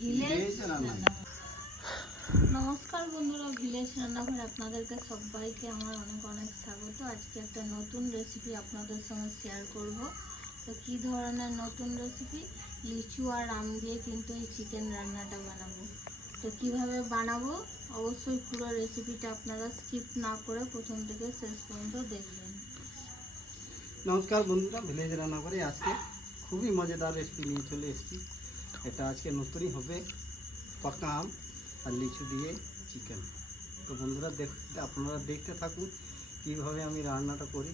Village রান্নাঘর। নমস্কার বন্ধুরা, ভিলেজ রান্নাঘরে আপনাদেরকে সবাইকে আমার অনেক অনেক স্বাগত। আজকে একটা নতুন রেসিপি আপনাদের সঙ্গে শেয়ার করব। তো কী ধরনের নতুন রেসিপি? লিচু আর আম দিয়ে কিন্তু এই চিকেন রান্নাটা বানাবো। তো কিভাবে বানাবো অবশ্যই পুরো রেসিপিটা আপনারা স্কিপ না করে প্রথম থেকে শেষ পর্যন্ত দেখবেন। নমস্কার বন্ধুরা, ভিলেজ রান্নাঘরে আজকে খুবই মজাদার রেসিপি নিয়ে চলে এসেছি। এটা আজকে নতুনই হবে, পাকা আম আর লিচু দিয়ে চিকেন। তো বন্ধুরা আপনারা দেখতে থাকুন কীভাবে আমি রান্নাটা করি,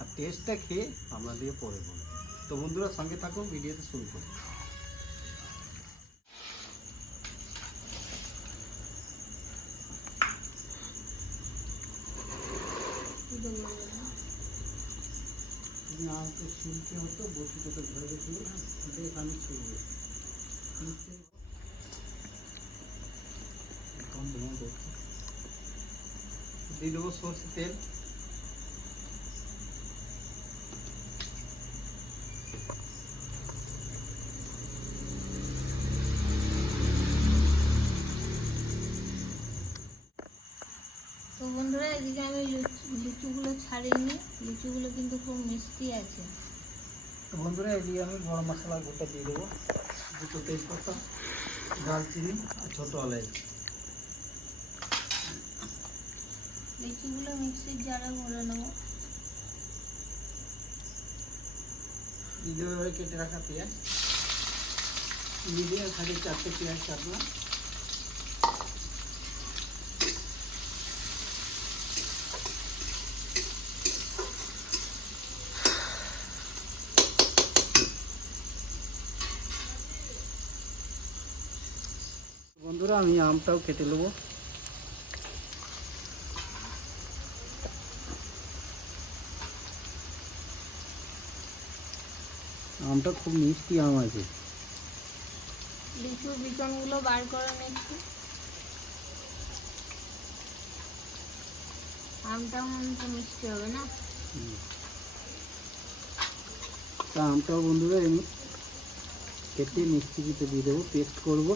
আর টেস্টটা খেয়ে আপনাদের পরে বলুন। তো বন্ধুরা সঙ্গে থাকুন, ভিডিওতে শুরু করি। আমকে ছুলতে হতো, বসিটাকে ধরে রেখে বেশ আমি ছুলবো। দিয়ে দেবো সরষে তেল, তো বন্ধুরা এদিকে আমি লিচুগুলো ছাড়িনি, লিচুগুলো কিন্তু খুব মিষ্টি আছে। তো বন্ধুরা এদিকে আমি গরম মশলা গোটা দিয়ে দেবো, দুটো তেজপাতা, দারচিনি আর ছোটো এলাচ। লিচুগুলো মিক্সির জারে ভরে নেবো। দিয়ে দেবো এবারে কেটে রাখা পেঁয়াজ, দিয়ে দিয়ে 4.5 পেঁয়াজ কাটলাম। বন্ধুরা আমি আমটাও কেটে নেবো। আমটা খুব মিষ্টি আম আছে। লিচুর বিচনগুলো বার করে নিচ্ছি। আমটা তো মিষ্টি হবে না? তা আমটাও বন্ধুরা আমি কেটে মিষ্টিতে দিয়ে দেবো, পেস্ট করবো।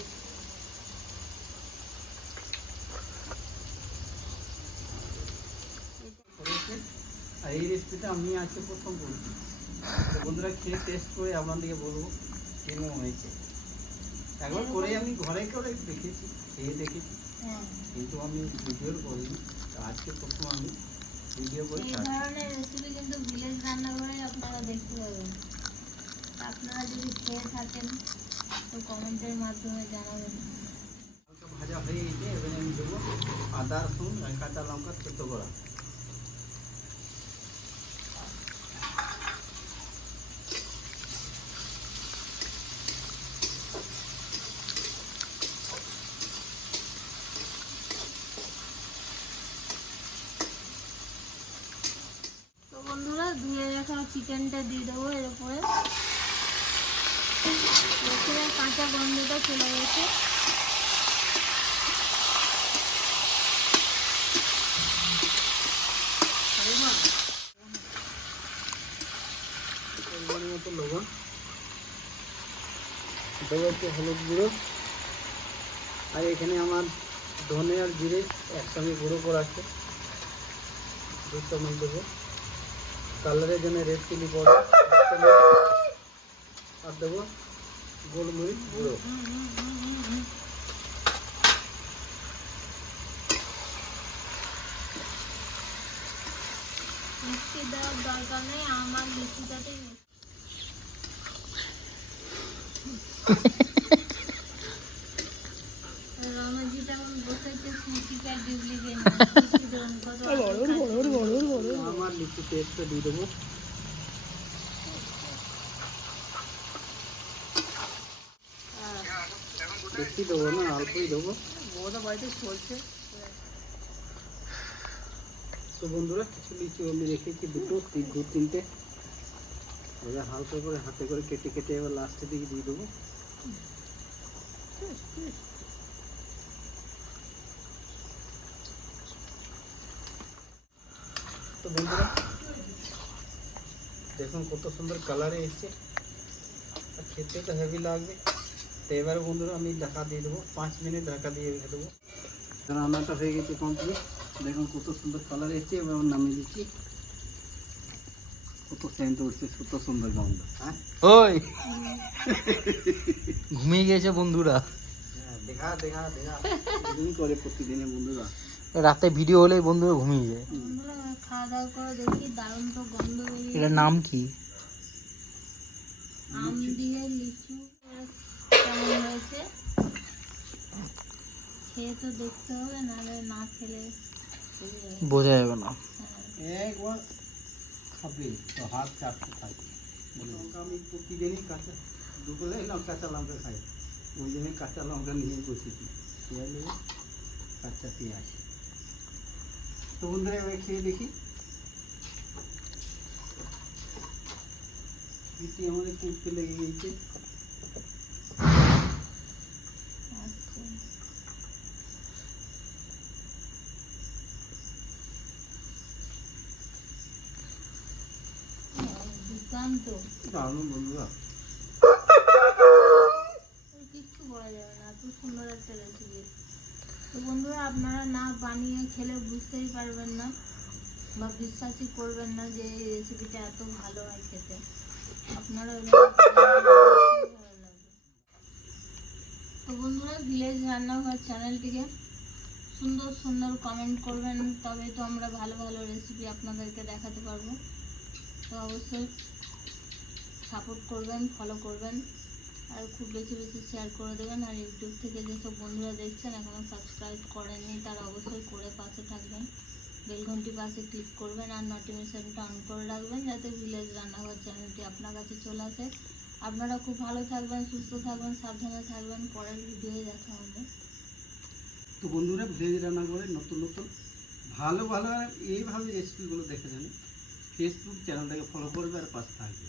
আর এই রেসিপিটা আমি আজকে প্রথম করছি। তো বন্ধুরা খেয়ে টেস্ট করে আপনাদেরকে বলবো কেমন হয়েছে। একবার করে আমি ঘরে করে দেখেছি, খেয়ে দেখেছি, কিন্তু আমি ভিডিওর করিনি। আজকে প্রথম আমি ভিডিও করে এই ধরনের রেসিপি কিন্তু ভিলেজ রান্নাঘরে আপনারা দেখতে পাবেন। আপনারা যদি খেয়ে থাকেন তো কমেন্টের মাধ্যমে জানাবেন। ভাজা হয়ে গেছে, এবারে আমি দেবো আদা, রসুন, কাঁচা লঙ্কা সেদ্ধ করা। তো বন্ধুরা ধুয়ে রাখা চিকেনটা দিয়ে দেবো এর উপরে। রসুনের কাঁচা গন্ধটা চলে গেছে। পরিমাণ মতো লবণ দেবো, একটু হলুদ গুঁড়ো, আর এখানে আমার ধনে আর জিরে একসঙ্গে গুঁড়ো করা আছে 2 চামচ দেবো। কালারের জন্য রেড চিলি পাউডার 1 চামচ, আর দেবো গোলমরিচ গুঁড়ো। মিষ্টি দেওয়ার দরকার নেই, আমার লিচুটাতেই রণজিৎ এখন বসেছে স্মৃতিকার ডুপ্লিকেট। আমার লিচু পেস্টটা দিয়ে দেবো। বেশি দেবো না, অল্পই দেবো। ওটা বাড়িতে চলছে। তো বন্ধুরা কিছু লিচু আমি রেখেছি, 2-3টে। এবার হালকা করে হাতে করে কেটে কেটে এবার লাস্টের দিকে দিয়ে দেবো। তো বন্ধুরা দেখুন কত সুন্দর কালারে এসছে, আর খেতে তো হেভি লাগবে। তো এবারে বন্ধুরা আমি ঢাকা দিয়ে দেবো, 5 মিনিট ঢাকা দিয়ে রেখে দেবো। রান্নাটা হয়ে গেছে কমপ্লিট। দেখুন কত সুন্দর কালার এসেছে। এবার আমি নামিয়ে দিচ্ছি। কত সেন্ট উঠছে, কত সুন্দর গন্ধ। হ্যাঁ ওই ঘুমিয়ে গেছে বন্ধুরা, দেখা দেখা দেখা এরকমই করে প্রতিদিনে বন্ধুরা। রাতে ভিডিও হলেই বন্ধুরা ঘুমিয়ে যায়। বন্ধুরা খাওয়া দাওয়া করে দেখি দারুণ তো গন্ধ বেরিয়ে এটার নাম কি? আম দিয়ে লিচু কেমন হয়েছে খেয়ে তো দেখতে হবে, নাহলে না খেলে বোঝা যাবে না। বোঝা যাবে না। হ্যাঁ। একবার খাবে তো হাত চাটতে থাকবে। লঙ্কা আমি প্রতিদিনই কাঁচা, দুপুরে না কাঁচা লঙ্কা খাই, ওই জন্য কাঁচা লঙ্কা নিয়ে বসেছি। পেঁয়াজ নেবে, কাঁচা পেঁয়াজ। তো বন্ধুরা এবার খেয়ে দেখি। পিঠে আমাদের কুড়তে লেগে গেছে। আচ্ছা। দুর্দান্ত, দারুণ বন্ধুরা। কিচ্ছু বলা যাবে না, এত সুন্দর একটা রেসিপি। তো বন্ধুরা আপনারা না বানিয়ে খেলে বুঝতেই পারবেন না বা বিশ্বাসই করবেন না যে এই রেসিপিটা এত ভালো হয় খেতে। আপনারা ওইভাবে বানিয়ে ভালো লাগবে। তো বন্ধুরা ভিলেজ রান্নাঘর চ্যানেলটিকে সুন্দর সুন্দর কমেন্ট করবেন, তবে তো আমরা ভালো ভালো রেসিপি আপনাদেরকে দেখাতে পারবো। তো অবশ্যই সাপোর্ট করবেন, ফলো করবেন, আর খুব বেশি বেশি শেয়ার করে দেবেন। আর ইউটিউব থেকে যেসব বন্ধুরা দেখছেন এখনও সাবস্ক্রাইব করেননি তারা অবশ্যই করে পাশে থাকবেন, বেলঘন্টি পাশে ক্লিক করবেন আর নোটিফিকেশনটা অন করে রাখবেন যাতে ভিলেজ রান্নাঘর চ্যানেলটি আপনার কাছে চলে আসে। আপনারা খুব ভালো থাকবেন, সুস্থ থাকবেন, সাবধানে থাকবেন। পরের ভিডিওয়ে দেখা হবে। তো বন্ধুরা ভেজ রান্না করে নতুন নতুন ভালো ভালো আর এইভাবে রেসিপিগুলো দেখে যান। ফেসবুক চ্যানেলটাকে ফলো করবে আর পাশে থাকবে।